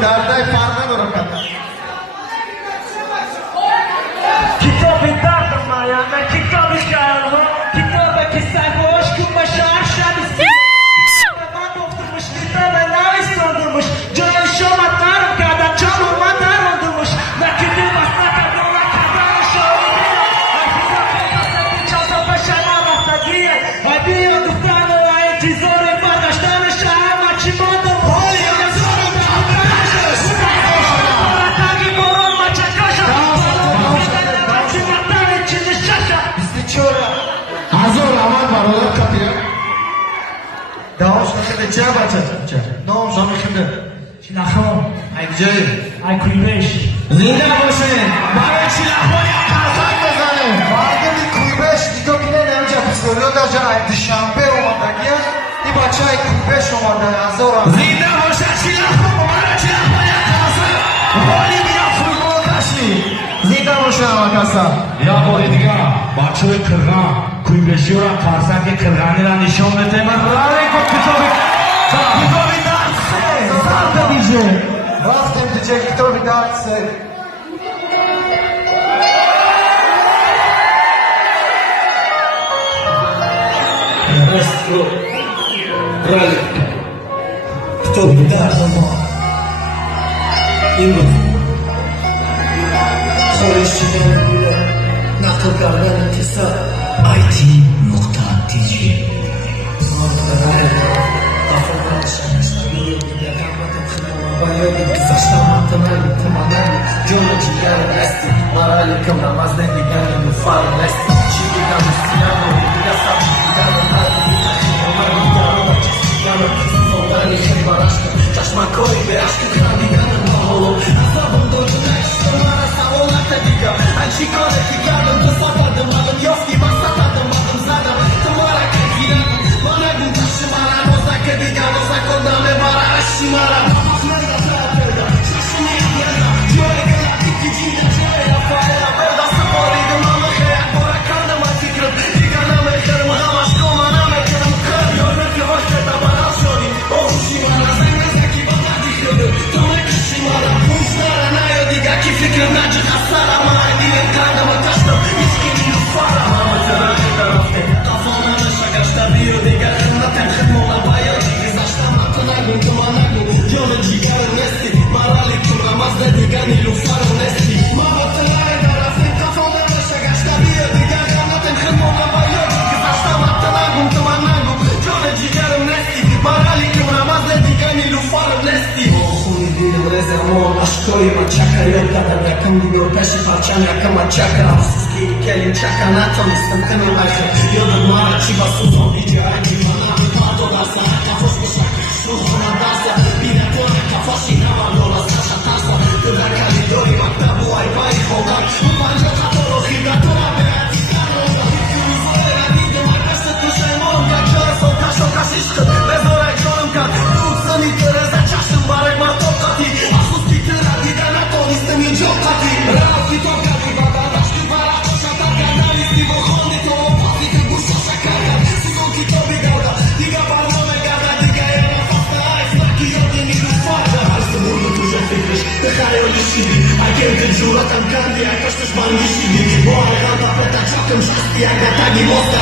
درده فرقه رو کتا کتاب درد مایانه کتاب شعرها کتاب که سرهاش کن بشار شد من گفتمش کتاب نویستاندمش جای شما ترم کردم چون اومد دراندمش نکیدی بس نکردم نکردم شاهدیه ای خدا خیلی چند تا بشنه رفتگیه ای بیا گفتن و ای تیزار برداشتن شهر من چی ماندم هایی نزارم دهانش برتگی برون من چکاشم هزار عمل برادر کتیه دهاش نکنه چه بچه نام شامی خیده چی نخوام ای بجایی ای کویبش زنده باشه برای چی نخوایی قصد بزنه مردمی کویبش دیگه بینه نمیجا پسیوریا در جا ای دوشنبه اومدگیه این بچه ای کویبش اومده هزار عمل زنده باشه چی نخوام برای چی نخوایی قصد ولی بیا فوتبال کشی زنده باشه همه کسا یا باری دیگه بچه های کرغان کویبشی را فرسنگ کرغانی را نشان بده من رای کن کتابی درسه زنده بیجه رفتیم دیجه کتابی درسه Ралик, кто бы дарда мог, именно خورشیدن بوده نقل کردن کسا IT.tg Мораликом намазной бегаем и фарм нести Чигигам и сияну, я сам чигиганом Чашмакой, берашка, крабиганом на голову Азабом дольше дальше, что мара саволата дига Анчиконе, фиганом, да сападом, адом, ёвки, басатадом, адом, задом Тамара, кайфиганом, манагум, таши, мара, нозака, диганом, закондаме, мара, аши, мара Бабах, мерда, ферда, шаши, не ерда Джоя, галактики, джина, джоя, фаэра, верда, сапори, думама, хэя, бора, кандама, фикрат Диганаме, херма, гамаш, команаме, керам, краб Ёрмер, кеваш, кета, барал, шоди, охуши, мара, зангазаки, бадади, хёды Томе, кши, мара, пунстара, найо, дигаки, фикрат, наджи, хасара, мара, дилен, кандама, таштам, искини, нуфара Мама, терани, тарафте, тафона, наша, гашта, био, дигарен, на тенхет, мола, байо, диги, заштам, атонагун, туманагун Ёры, джигарен, нести, марали, курамазда, дигани, люфару, нести Мама, терани, тарафте, тафона, наша, гашта, био, дигарен, на тенхет, мола, байо, диги, заштам, атонагун, туманагун Ёры, джигарен, нести, марали, курамазда, дигани, люфару, нести Охуни, дилен, резермон, ашкои, мачака, ёртадан, якам, дигор, пеши, парчам, якам, мачака Афсуски, келин, чака, натом, истам, темем, айхер Ёрдан, мара, чиба, сузон, виде, айди, манами, падо, даса, кафош, пешака, шухана, даса Бине, тоне, кафаши, нама, лола, саша, таса Куда, калидори, мактабу, айбай, холдан Упанча, хаторо, хига, тура, беати, карода Витюри, зоера, виде, маркаша, тушай, мором, как жора, солташо, кашишка Безора, жором, как тук, сани, търе, за чашен, барек, мартопкати Афуски, търа, дига, на тони, стъми, джокати Ралки, токати, баба, дашки, бара, тоша, така, налисти, върховни, това, пазите, гуша, шакака Сизонки, тоби, галда, дига, парноме, гада, дига, ела, фаста, айс, лаки, йоди, ми, фарда Айс, бурно, туже, фикриш, така, йоди, шиди Агенти, джура, там, канди, айкаш, тъж, банги, шиди Боре, ганта, пета, чакам, шасти, ага, таги, моста,